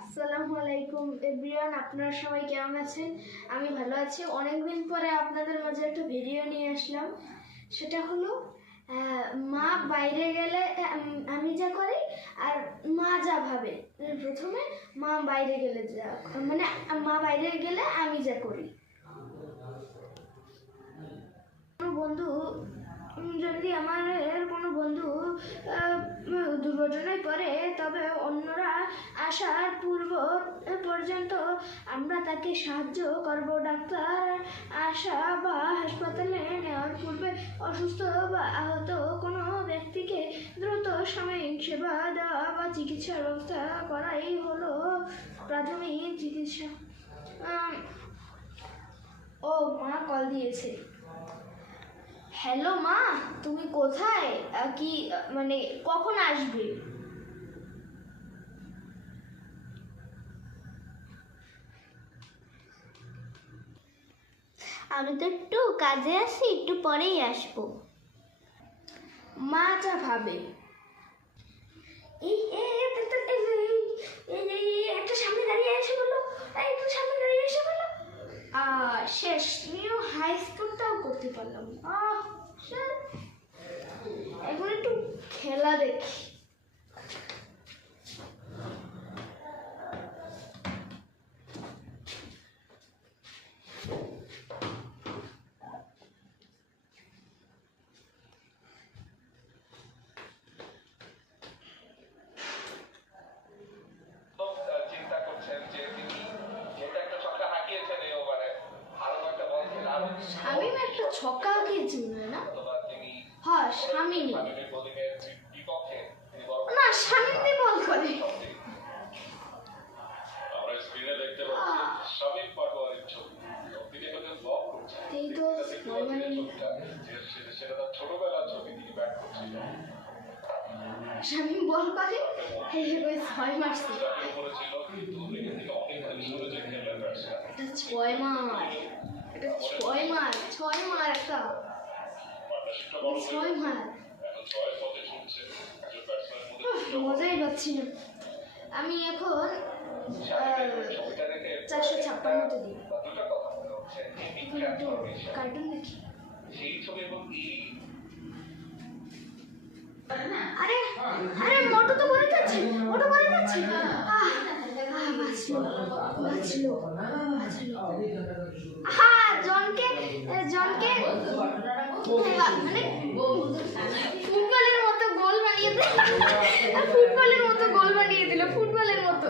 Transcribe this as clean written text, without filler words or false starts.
আসসালামু আলাইকুম এভরিওয়ান, আপনারা সবাই কেমন আছেন? আমি ভালো আছি। অনেকদিন পরে আপনাদের মাঝে একটা ভিডিও নিয়ে আসলাম। সেটা হলো মা বাইরে গেলে আমি যা করি আর মা যা ভাবে। প্রথমে মা বাইরে গেলে যা, মানে মা বাইরে গেলে আমি যা করি। বন্ধু যদি আমার কোনো বন্ধু দুর্ঘটনায় পড়ে, তবে অন্যরা আসার পূর্ব পর্যন্ত আমরা তাকে সাহায্য করব। ডাক্তার আসা বা হাসপাতালে নেওয়ার পূর্বে অসুস্থ বা আহত কোনো ব্যক্তিকে দ্রুত সাময়িক সেবা দেওয়া বা চিকিৎসার ব্যবস্থা করাই হলো প্রাথমিক চিকিৎসা। ও মা কল দিয়েছে। হ্যালো মা, তুমি কোথায়? কি মানে কখন আসবে? আমি তো একটু কাজে আছি, একটু পরেই আসবো। মা যা ভাবে। একটা সামনে দাঁড়িয়ে এসে বললো, একটা সামনে দাঁড়িয়ে এসে বললো, শেষ। তুমিও হাই স্কুলটাও করতে পারলাম। এখন একটু খেলা দেখি। শামিম একটা ছক্কা হাঁকিয়েছে না? হ্যাঁ, শামিম না, শামিম দিয়ে বল করে। এই তো শামিম বল করে, ছয় মারছে। এটা ছয় মার, এটা ছয় মার, ছয় মার একটা, ছয় মার। মজাই পাচ্ছি না। আমি এখন 456তে দিই। একটু কার্টুন দেখি। আরে আরে মোটু তো মরে যাচ্ছে, মোটু মরে যাচ্ছে। বাঁচলো। জনকে মানে ফুটবলের মতো গোল বানিয়ে দিল, ফুটবলের মতো গোল বানিয়ে দিল, ফুটবলের মতো।